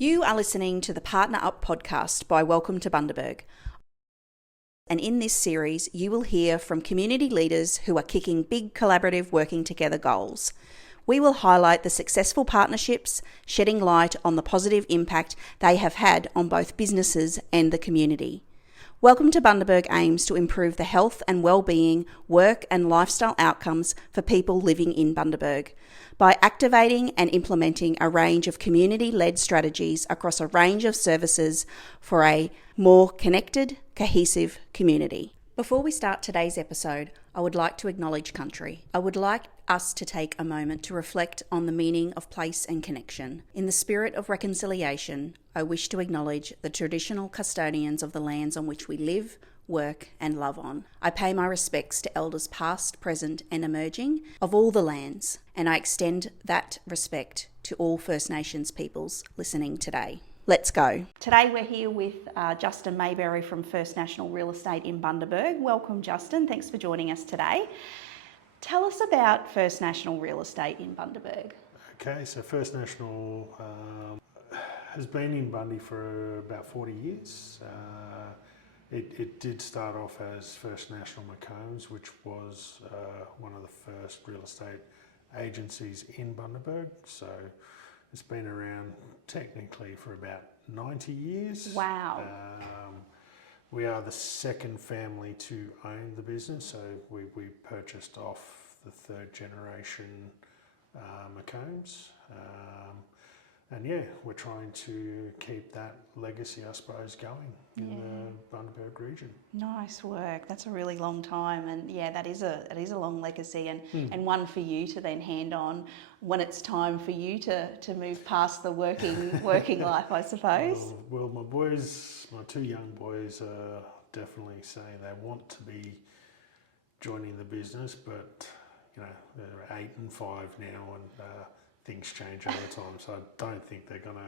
You are listening to the Partner Up podcast by Welcome to Bundaberg. And in this series, you will hear from community leaders who are kicking big collaborative working together goals. We will highlight the successful partnerships, shedding light on the positive impact they have had on both businesses and the community. Welcome to Bundaberg aims to improve the health and well-being, work and lifestyle outcomes for people living in Bundaberg by activating and implementing a range of community-led strategies across a range of services for a more connected, cohesive community. Before we start today's episode, I would like to acknowledge country. I would like us to take a moment to reflect on the meaning of place and connection. In the spirit of reconciliation, I wish to acknowledge the traditional custodians of the lands on which we live, work and love on. I pay my respects to elders past, present and emerging of all the lands, and I extend that respect to all First Nations peoples listening today. Let's go. Today we're here with Justin Mayberry from First National Real Estate in Bundaberg. Welcome, Justin. Thanks for joining us today. Tell us about First National Real Estate in Bundaberg. Okay, so First National has been in Bundy for about 40 years. It did start off as First National McCombs, which was one of the first real estate agencies in Bundaberg. So it's been around technically for about 90 years. Wow. We are the second family to own the business, so we purchased off the third generation McCombs. And yeah, we're trying to keep that legacy, I suppose, going in the Bundaberg region. Nice work. That's a really long time, and yeah, that is a long legacy, and one for you to then hand on when it's time for you to move past the working life, I suppose. Well, my two young boys are definitely saying they want to be joining the business, but you know they're 8 and 5 now, and things change over time, so I don't think they're gonna.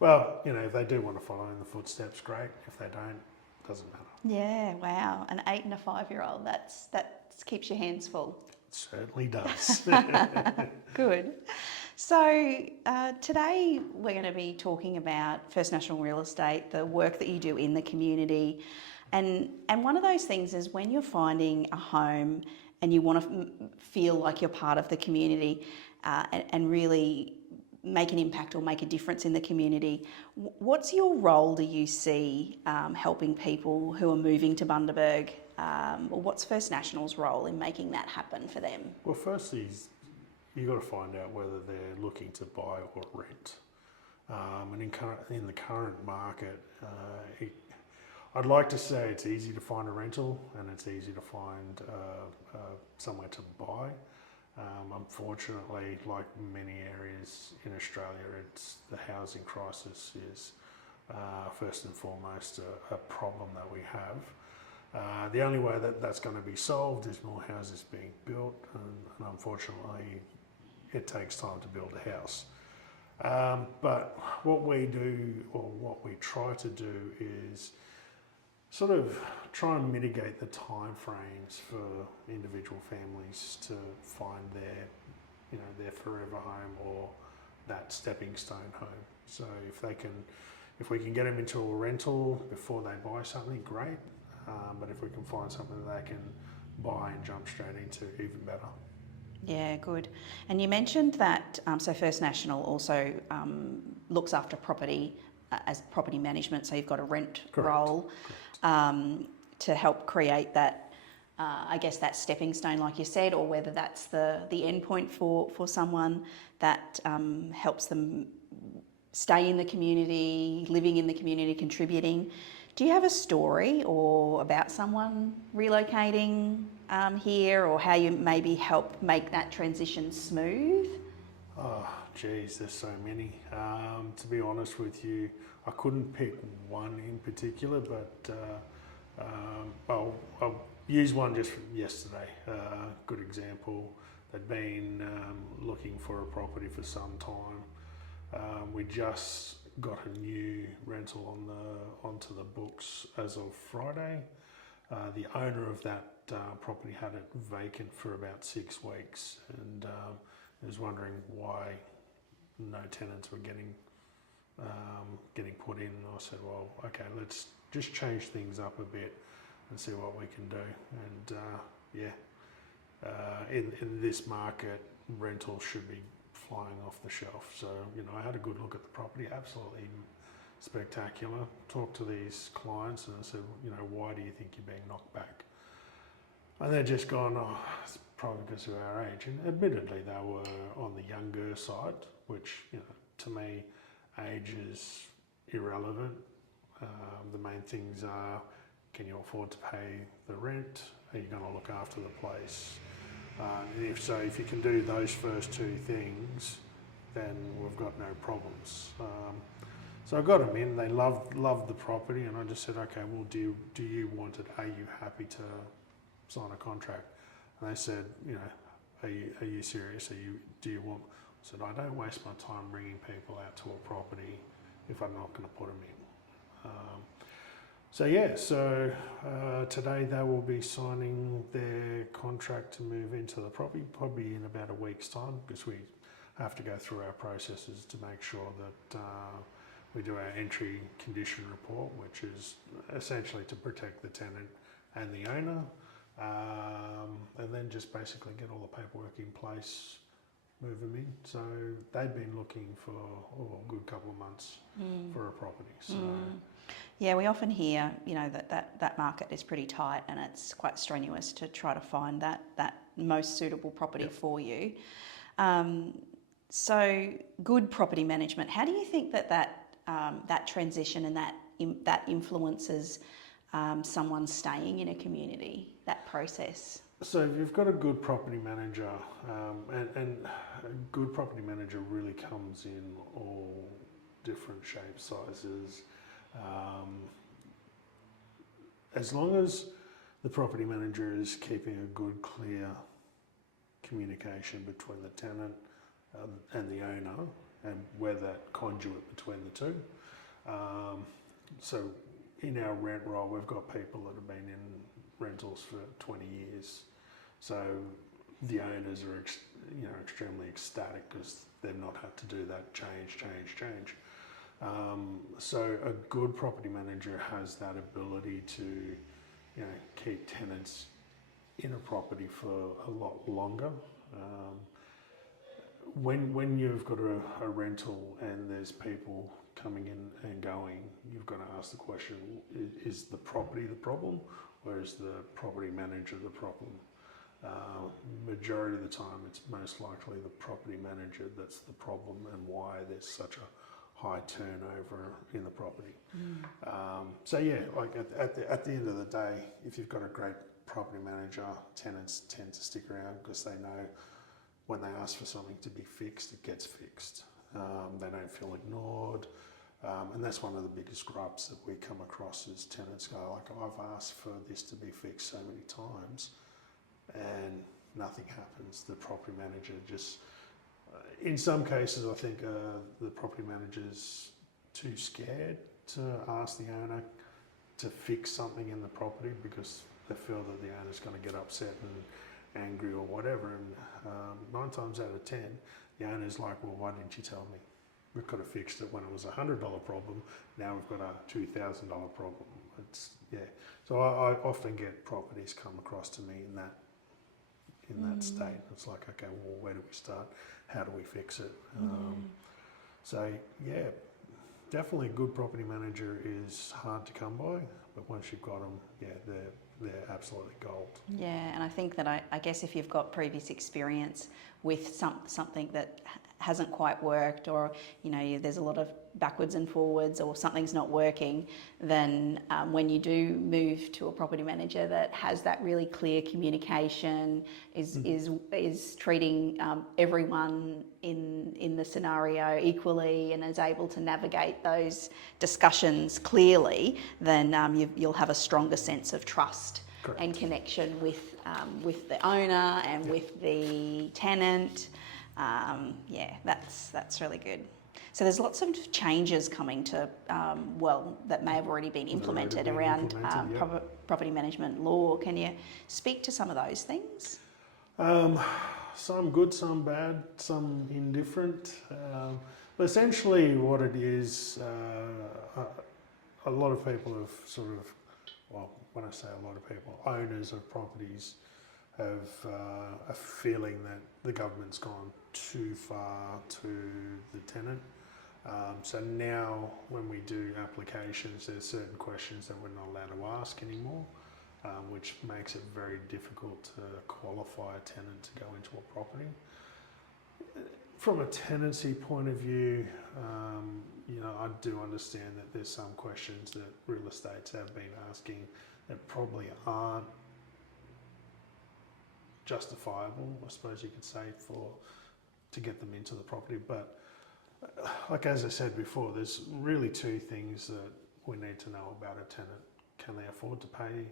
Well, you know, if they do want to follow in the footsteps, great. If they don't, doesn't matter. Yeah, wow, an 8 and a 5-year-old. That keeps your hands full. It certainly does. Good. So today we're going to be talking about First National Real Estate, the work that you do in the community, and one of those things is when you're finding a home and you want to feel like you're part of the community. And really make an impact or make a difference in the community. What's your role, do you see, helping people who are moving to Bundaberg? Or what's First National's role in making that happen for them? Well, firstly, you've got to find out whether they're looking to buy or rent. And in the current market, I'd like to say it's easy to find a rental and it's easy to find somewhere to buy. Unfortunately, like many areas in Australia, the housing crisis is first and foremost a problem that we have. The only way that's going to be solved is more houses being built, and unfortunately, it takes time to build a house. But what we do, or what we try to do, is sort of try and mitigate the time frames for individual families to find their forever home or that stepping stone home. So if we can get them into a rental before they buy something, great. But if we can find something that they can buy and jump straight into, even better. Yeah, good. And you mentioned that so First National also looks after property as property management, so you've got a rent role to help create that, I guess, that stepping stone, like you said, or whether that's the end point for someone that helps them stay in the community, living in the community, contributing. Do you have a story or about someone relocating here, or how you maybe help make that transition smooth? Oh, geez, there's so many. To be honest with you, I couldn't pick one in particular, but I'll use one just from yesterday. Good example. They'd been looking for a property for some time. We just got a new rental onto the books as of Friday. The owner of that property had it vacant for about 6 weeks, and was wondering why no tenants were getting getting put in, and I said, well, okay, let's just change things up a bit and see what we can do. And in this market, rentals should be flying off the shelf. So, I had a good look at the property, absolutely spectacular. Talked to these clients and I said, why do you think you're being knocked back? And they're just gone, oh, it's probably because of our age. And admittedly, they were on the younger side, which, to me, age is irrelevant. The main things are, can you afford to pay the rent? Are you going to look after the place? If you can do those first two things, then we've got no problems. So I got them in. They loved the property, and I just said, okay, well, do you want it? Are you happy to sign a contract? And they said, are you serious? Do you want? I said, I don't waste my time bringing people out to a property if I'm not going to put them in. So today they will be signing their contract to move into the property, probably in about a week's time, because we have to go through our processes to make sure that we do our entry condition report, which is essentially to protect the tenant and the owner, and then just basically get all the paperwork in place, move them in. So they've been looking for a good couple of months for a property. So. Yeah, we often hear, that market is pretty tight and it's quite strenuous to try to find that most suitable property for you. So good property management. How do you think that transition and that influences someone staying in a community, that process? So if you've got a good property manager, and a good property manager really comes in all different shapes, sizes. As long as the property manager is keeping a good, clear communication between the tenant and the owner, and we're that conduit between the two. So in our rent roll, we've got people that have been in rentals for 20 years. So the owners are extremely ecstatic because they've not had to do that change. So a good property manager has that ability to, keep tenants in a property for a lot longer. When you've got a rental and there's people coming in and going, you've got to ask the question: is the property the problem, or is the property manager the problem? Majority of the time, it's most likely the property manager that's the problem, and why there's such a high turnover in the property. Like at the end of the day, if you've got a great property manager, tenants tend to stick around because they know when they ask for something to be fixed, it gets fixed. They don't feel ignored, and that's one of the biggest gripes that we come across is tenants go like, I've asked for this to be fixed so many times and nothing happens. The property manager just in some cases, I think the property manager's too scared to ask the owner to fix something in the property because they feel that the owner's going to get upset and angry or whatever. And 9 times out of 10, the owner's like, well, why didn't you tell me? We could have fixed it when it was a $100 problem. Now we've got a $2,000 problem. So I often get properties come across to me in that state. It's like, okay, well, where do we start? How do we fix it? Definitely a good property manager is hard to come by, but once you've got them, they're absolutely gold. Yeah, and I think that I guess if you've got previous experience with something that hasn't quite worked, or there's a lot of backwards and forwards, or something's not working, then when you do move to a property manager that has that really clear communication, is treating everyone in the scenario equally, and is able to navigate those discussions clearly, then you'll have a stronger sense of trust. Correct. And connection with the owner and with the tenant. That's really good. So there's lots of changes coming to, that may have already been implemented around property management law. Can you speak to some of those things? Some good, some bad, some indifferent. But essentially what it is, a lot of people have sort of, well, when I say a lot of people, owners of properties have a feeling that the government's gone too far to the tenant. So now when we do applications, there's certain questions that we're not allowed to ask anymore, which makes it very difficult to qualify a tenant to go into a property. From a tenancy point of view, I do understand that there's some questions that real estates have been asking that probably aren't justifiable, I suppose you could say, to get them into the property. But like as I said before, there's really two things that we need to know about a tenant. Can they afford to pay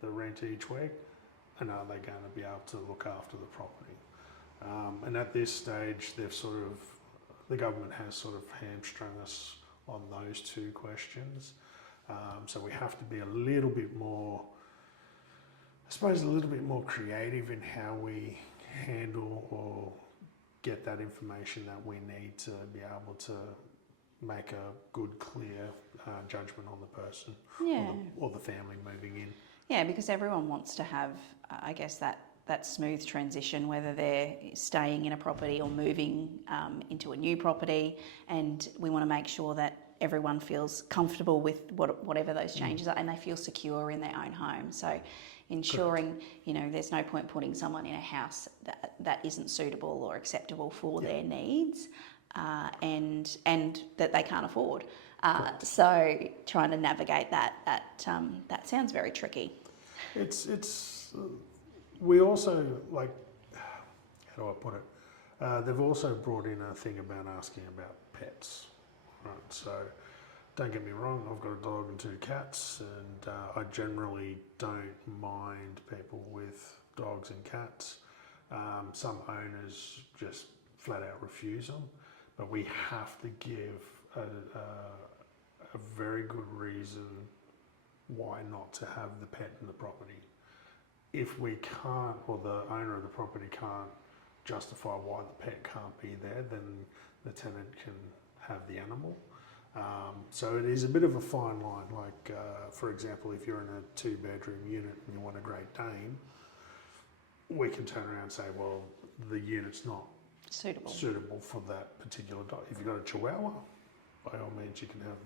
the rent each week? And are they going to be able to look after the property? And at this stage, the government has sort of hamstrung us on those two questions. So we have to be a little bit more, I suppose, a little bit more creative in how we handle or get that information that we need to be able to make a good, clear judgment on the person or the family moving in. Yeah, because everyone wants to have, I guess, that smooth transition, whether they're staying in a property or moving into a new property, and we want to make sure that everyone feels comfortable with whatever those changes are, and they feel secure in their own home. So ensuring, there's no point putting someone in a house that isn't suitable or acceptable for their needs, and that they can't afford. So trying to navigate that sounds very tricky. We also, like, how do I put it? They've also brought in a thing about asking about pets, right? So don't get me wrong, I've got a dog and 2 cats, and I generally don't mind people with dogs and cats. Some owners just flat out refuse them, but we have to give a very good reason why not to have the pet in the property. If we can't, or the owner of the property can't justify why the pet can't be there, then the tenant can have the animal. So it is a bit of a fine line. Like, for example, if you're in a 2-bedroom unit and you want a Great Dane, we can turn around and say, well, the unit's not suitable for that particular dog. If you've got a Chihuahua, by all means, you can have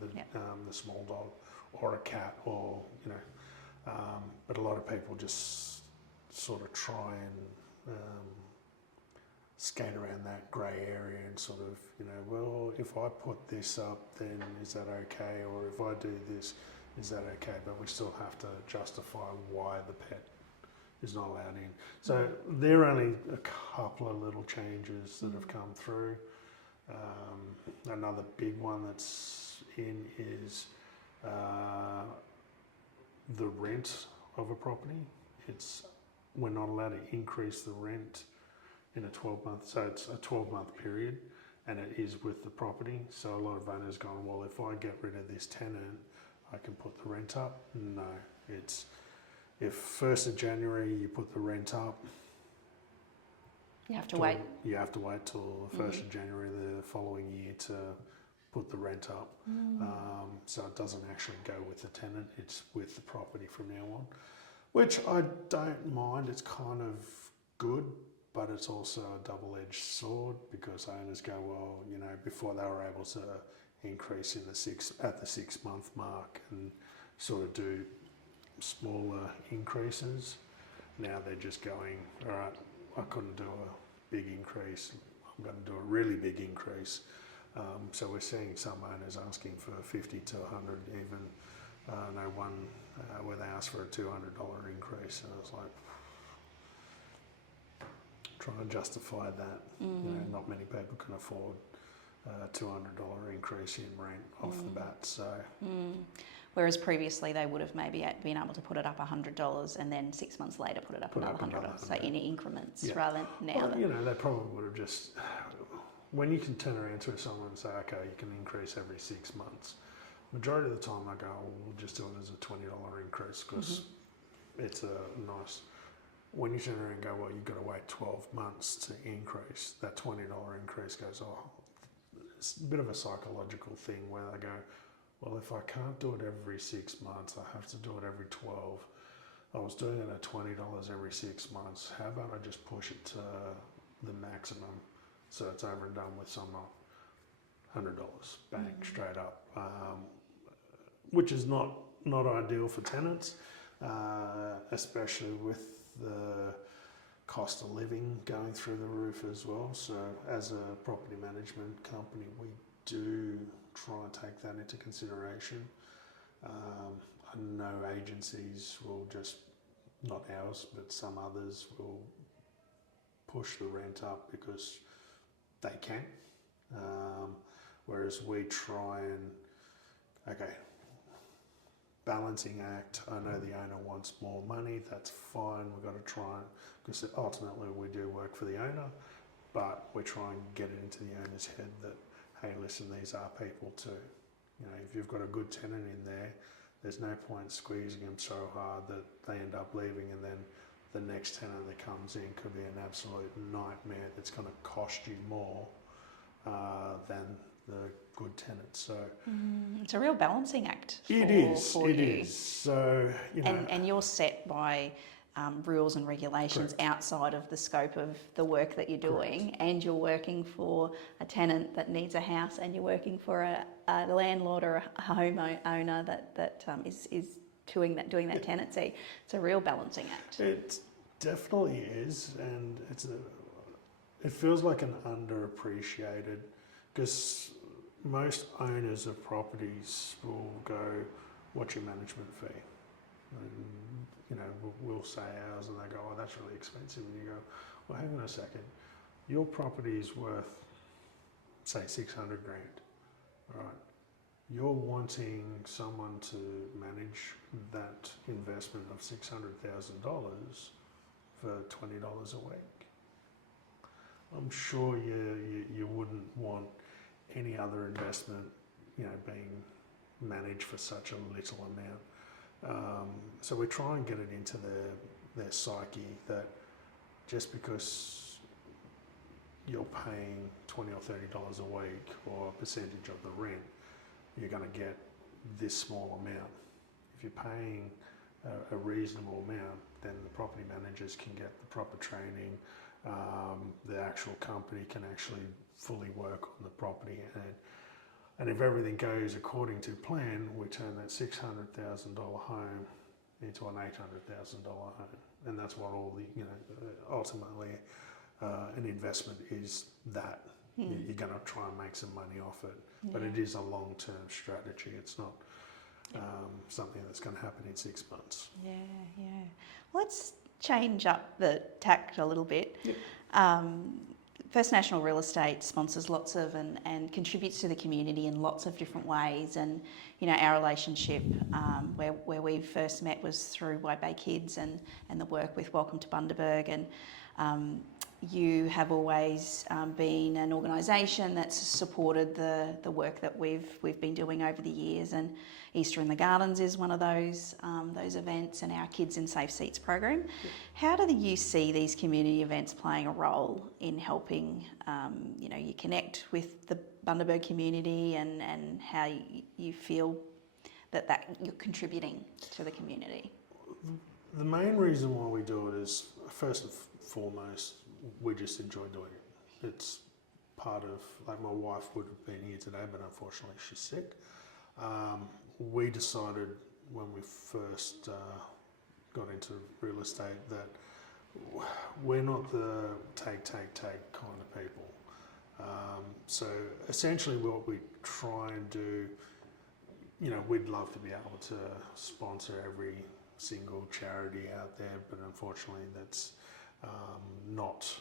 the small dog, or a cat, or but a lot of people just sort of try and skate around that grey area and sort of, well, if I put this up, then is that okay? Or if I do this, is that okay? But we still have to justify why the pet is not allowed in. So there are only a couple of little changes that have come through. Another big one that's in is the rent of a property. We're not allowed to increase the rent in a 12-month, so it's a 12-month period, and it is with the property. So a lot of owners gone, well, if I get rid of this tenant, I can put the rent up. No, it's if 1st of January you put the rent up, you have to wait. You have to wait till the 1st of January the following year to put the rent up. So it doesn't actually go with the tenant, it's with the property from now on, which I don't mind. It's kind of good, but it's also a double-edged sword, because owners go, well, before they were able to increase at the 6-month mark and sort of do smaller increases. Now they're just going, all right, I couldn't do a big increase, I'm going to do a really big increase. So we're seeing some owners asking for 50 to 100, even no one where they asked for a $200 increase, and I was like, trying to justify that. Not many people can afford a $200 increase in rent off the bat. So, whereas previously they would have maybe been able to put it up $100 and then 6 months later put it up another $100. So in increments rather than now. Well, they probably would have just. When you can turn around to someone and say, okay, you can increase every 6 months, majority of the time I go, well, we'll just do it as a $20 increase, because it's a nice. When you turn around and go, well, you've got to wait 12 months to increase, that $20 increase goes, oh, it's a bit of a psychological thing where they go, well, if I can't do it every 6 months, I have to do it every 12. I was doing it at $20 every 6 months. How about I just push it to the maximum so it's over and done with someone? $100 bang, straight up, which is not ideal for tenants, especially with the cost of living going through the roof as well. So as a property management company, we do try and take that into consideration. I know agencies will just, not ours, but some others will push the rent up because they can. Whereas we try and, okay, balancing act. I know the owner wants more money, that's fine. We've got to try, because ultimately we do work for the owner, but we try and get it into the owner's head that, hey, listen, these are people too. You know, if you've got a good tenant in there, there's no point squeezing them so hard that they end up leaving, and then the next tenant that comes in could be an absolute nightmare that's going to cost you more than the good tenants. So it's a real balancing act for it you. is. So, you know, and you're set by rules and regulations outside of the scope of the work that you're doing, and you're working for a tenant that needs a house, and you're working for a landlord or a homeowner that is doing that tenancy. It's a real balancing act. It definitely is, and it feels like an underappreciated, because most owners of properties will go, what's your management fee? And, you know, we'll say ours, and they go, oh, that's really expensive. And you go, well, hang on a second. Your property is worth, say, 600 grand, all right? You're wanting someone to manage that investment of $600,000 for $20 a week. I'm sure you wouldn't want any other investment, you know, being managed for such a little amount. So we try and get it into their psyche that just because you're paying $20 or $30 a week, or a percentage of the rent, you're going to get this small amount. If you're paying a reasonable amount, then the property managers can get the proper training. The actual company can actually fully work on the property, and if everything goes according to plan, we turn that $600,000 home into an $800,000 home, and that's what all the, you know, ultimately an investment is. That you're going to try and make some money off it, but it is a long-term strategy. It's not something that's going to happen in 6 months. Yeah. Let's change up the tact a little bit. First National Real Estate sponsors lots of and contributes to the community in lots of different ways. And, you know, our relationship where we first met was through Wide Bay Kids and the work with Welcome to Bundaberg. And you have always been an organisation that's supported the work that we've been doing over the years. And Easter in the Gardens is one of those events, and our Kids in Safe Seats program. How do you see these community events playing a role in helping you connect with the Bundaberg community, and how you feel that you're contributing to the community? The main reason why we do it is, first and foremost, we just enjoy doing it. It's part of, like, my wife would have been here today, but unfortunately she's sick. We decided when we first got into real estate that we're not the take kind of people. So essentially what we try and do, you know, we'd love to be able to sponsor every single charity out there, but unfortunately that's not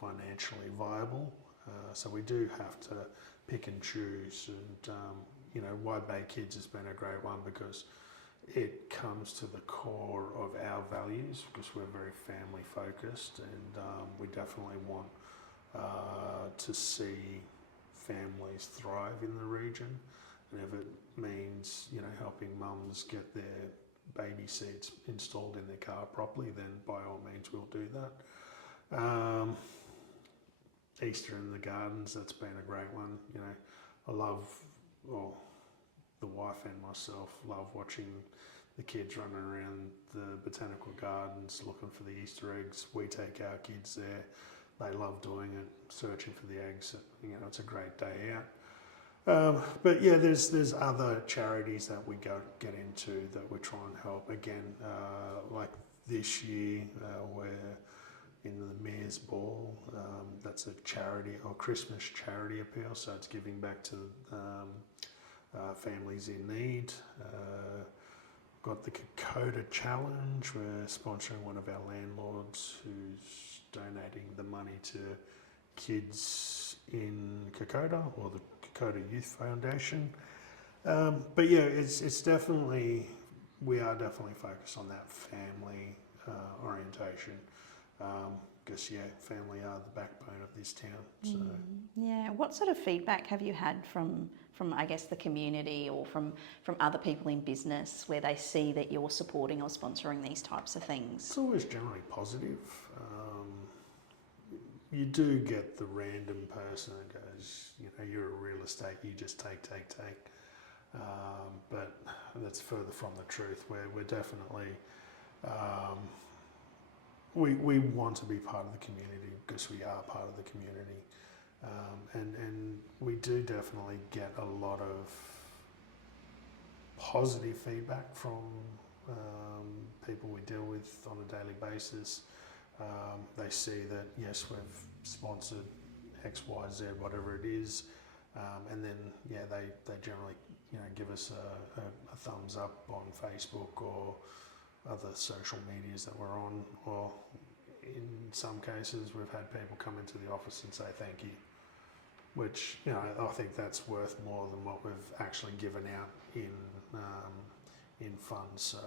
financially viable. So we do have to pick and choose, and you know, Wide Bay Kids has been a great one because it comes to the core of our values, because we're very family focused, and we definitely want to see families thrive in the region. And if it means, you know, helping mums get their baby seats installed in their car properly, then by all means we'll do that. Easter in the Gardens, that's been a great one. You know, I love, well, the wife and myself love watching the kids running around the botanical gardens looking for the Easter eggs. We take our kids there. They love doing it, searching for the eggs. You know, it's a great day out. But yeah, there's other charities that we get into that we try and help. Again, like this year, we're in the Mayor's Ball. That's a charity or Christmas charity appeal, so it's giving back to families in need. Got the Kokoda Challenge. We're sponsoring one of our landlords who's donating the money to kids in Kokoda or the Kokoda Youth Foundation. But yeah, it's definitely, we are definitely focused on that family orientation. Because yeah, family are the backbone of this town. So. Yeah, what sort of feedback have you had from I guess the community or from other people in business where they see that you're supporting or sponsoring these types of things? It's always generally positive. You do get the random person that goes, you know, you're a real estate, you just take. But that's further from the truth. We're definitely, we want to be part of the community because we are part of the community. And we do definitely get a lot of positive feedback from people we deal with on a daily basis. They see that, yes, we've sponsored X, Y, Z, whatever it is. And then, yeah, they generally, you know, give us a thumbs up on Facebook or other social medias that we're on. Or in some cases, we've had people come into the office and say thank you, which, you know, I think that's worth more than what we've actually given out in funds. So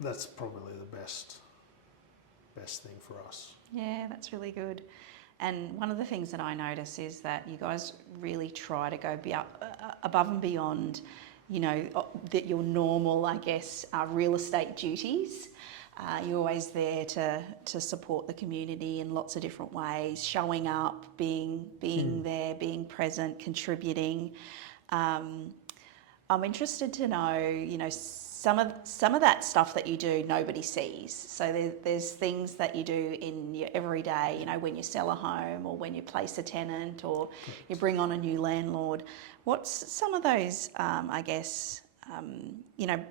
that's probably the best thing for us. Yeah, that's really good. And one of the things that I notice is that you guys really try to go above and beyond, you know, that your normal, I guess, real estate duties. You're always there to support the community in lots of different ways, showing up, being there, being present, contributing. I'm interested to know, you know, some of that stuff that you do nobody sees. So there's things that you do in your everyday, you know, when you sell a home or when you place a tenant or you bring on a new landlord. What's some of those, I guess, you know,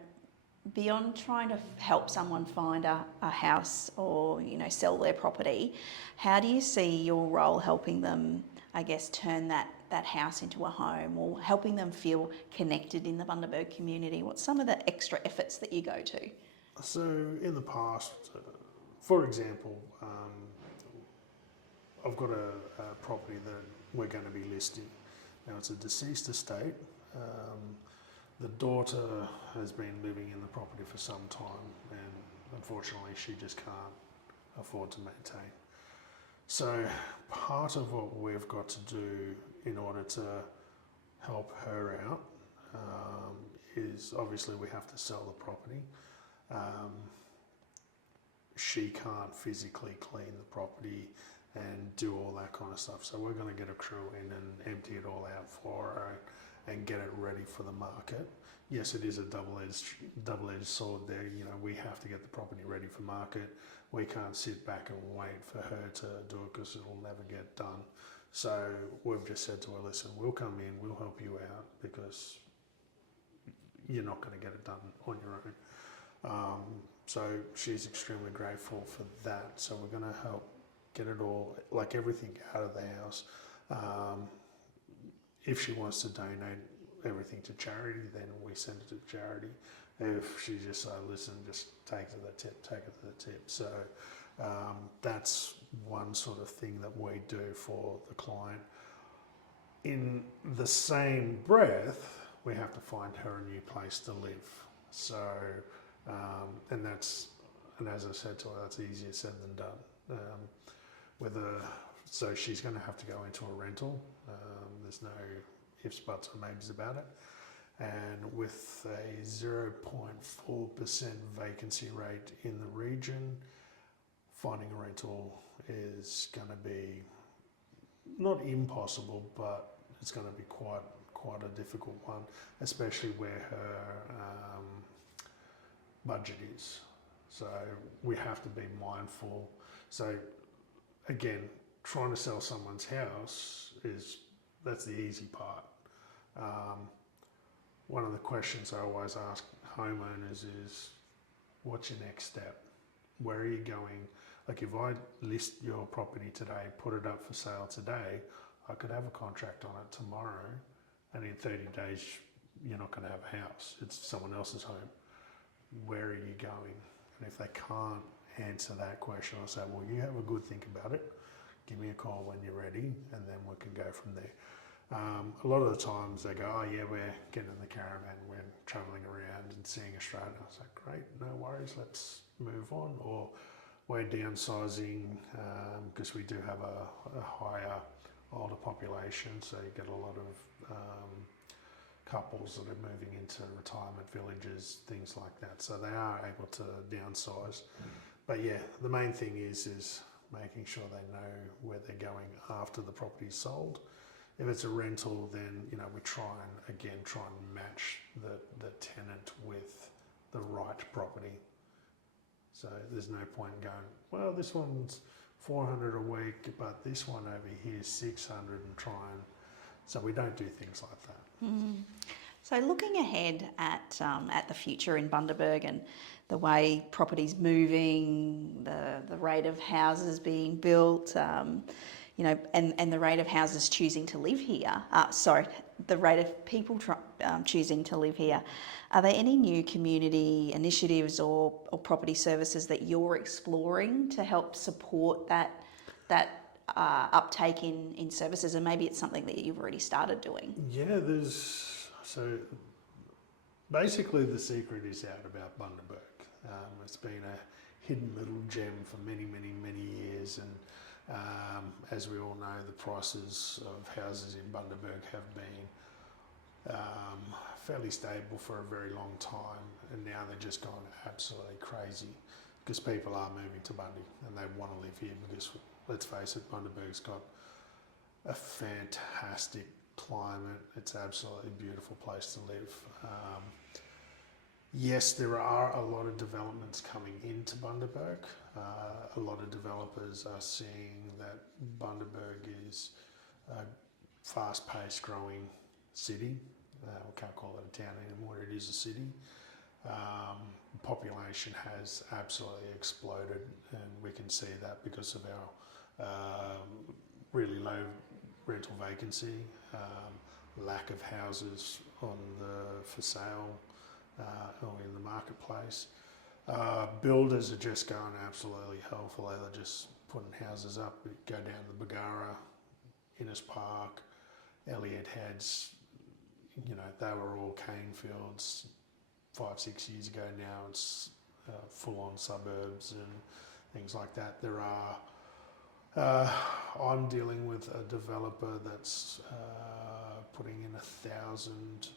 beyond trying to help someone find a house or, you know, sell their property, how do you see your role helping them, I guess, turn that house into a home or helping them feel connected in the Bundaberg community? What's some of the extra efforts that you go to? So in the past, for example, I've got a property that we're going to be listing. Now it's a deceased estate. The daughter has been living in the property for some time and unfortunately she just can't afford to maintain. So part of what we've got to do in order to help her out is obviously we have to sell the property. She can't physically clean the property and do all that kind of stuff. So we're going to get a crew in and empty it all out for her and get it ready for the market. Yes, it is a double-edged sword there. You know, we have to get the property ready for market. We can't sit back and wait for her to do it because it will never get done. So we've just said to her, listen, we'll come in, we'll help you out because you're not going to get it done on your own. So she's extremely grateful for that. So we're going to help get it all, like everything out of the house. If she wants to donate everything to charity, then we send it to charity. If she just say, listen, just take it to the tip. So that's one sort of thing that we do for the client. In the same breath, we have to find her a new place to live. So, and as I said to her, that's easier said than done. So she's going to have to go into a rental. There's no ifs, buts or maybes about it. And with a 0.4% vacancy rate in the region, finding a rental is going to be not impossible, but it's going to be quite a difficult one, especially where her budget is. So we have to be mindful. So again, trying to sell someone's house that's the easy part. One of the questions I always ask homeowners is, what's your next step? Where are you going? Like if I list your property today, put it up for sale today, I could have a contract on it tomorrow, and in 30 days, you're not going to have a house. It's someone else's home. Where are you going? And if they can't answer that question, I'll say, well, you have a good think about it. Give me a call when you're ready, and then we can go from there. A lot of the times they go, oh yeah, we're getting in the caravan, we're travelling around and seeing Australia. I was like, great, no worries, let's move on. Or we're downsizing because we do have a higher older population, so you get a lot of couples that are moving into retirement villages, things like that. So they are able to downsize. But yeah, the main thing is making sure they know where they're going after the property's sold. If it's a rental, then we try and match the tenant with the right property. So there's no point in going, well, this one's 400 a week, but this one over here is 600, and try and. So we don't do things like that. Mm. So looking ahead at the future in Bundaberg and the way property's moving, the rate of houses being built, and the rate of houses choosing to live here. The rate of people choosing to live here. Are there any new community initiatives or property services that you're exploring to help support that uptake in services? And maybe it's something that you've already started doing. Yeah, so basically the secret is out about Bundaberg. It's been a hidden little gem for many, many, many years, and as we all know, the prices of houses in Bundaberg have been fairly stable for a very long time, and now they're just gone absolutely crazy because people are moving to Bundy and they want to live here because, let's face it, Bundaberg's got a fantastic climate. It's an absolutely beautiful place to live. Yes, there are a lot of developments coming into Bundaberg. A lot of developers are seeing that Bundaberg is a fast-paced growing city. We can't call it a town anymore, it is a city. Population has absolutely exploded, and we can see that because of our really low rental vacancy, lack of houses for sale or in the marketplace. Builders are just going absolutely hellful. They're just putting houses up. We go down the Bargara, Innes Park, Elliott Heads. They were all cane fields 5-6 years ago. Now it's full-on suburbs and things like that. There are. I'm dealing with a developer that's putting in 1,000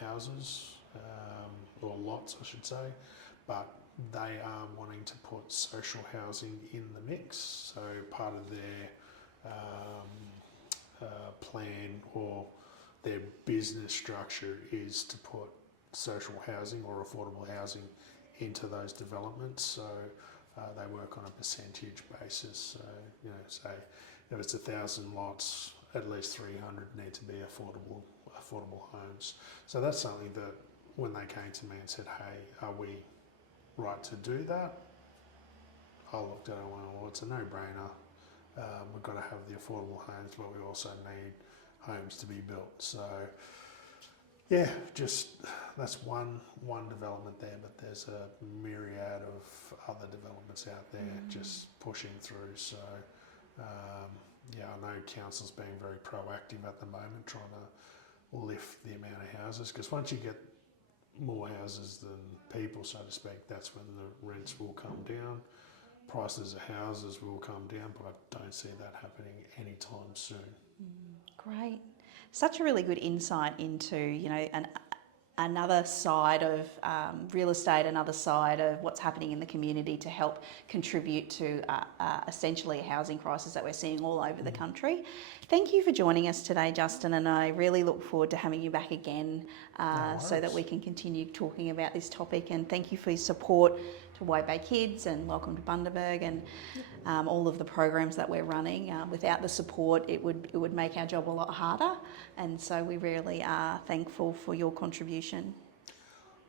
houses, or lots, I should say, but they are wanting to put social housing in the mix. So part of their plan or their business structure is to put social housing or affordable housing into those developments. So they work on a percentage basis. So, say if it's 1,000 lots, at least 300 need to be affordable homes. So that's something that when they came to me and said, hey, are we right to do that? I looked at it and went, well, it's a no-brainer. We've got to have the affordable homes, but we also need homes to be built. So yeah, just that's one development there, but there's a myriad of other developments out there just pushing through. So I know council's being very proactive at the moment, trying to lift the amount of houses, because once you get more houses than people, so to speak, that's when the rents will come down. Prices of houses will come down, but I don't see that happening anytime soon. Great. Such a really good insight into, another side of real estate, another side of what's happening in the community to help contribute to essentially a housing crisis that we're seeing all over the country. Thank you for joining us today, Justin, and I really look forward to having you back again so that we can continue talking about this topic. And thank you for your support to White Bay Kids and welcome to Bundaberg and all of the programs that we're running. Without the support, it would make our job a lot harder, and so we really are thankful for your contribution.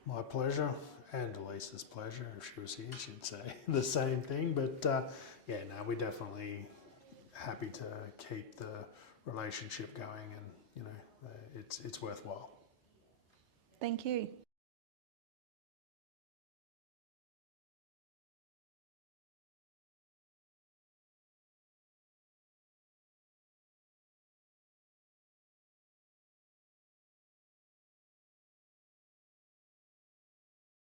My pleasure, and Elisa's pleasure. If she was here, she'd say the same thing. But we're definitely happy to keep the relationship going, and it's worthwhile. Thank you.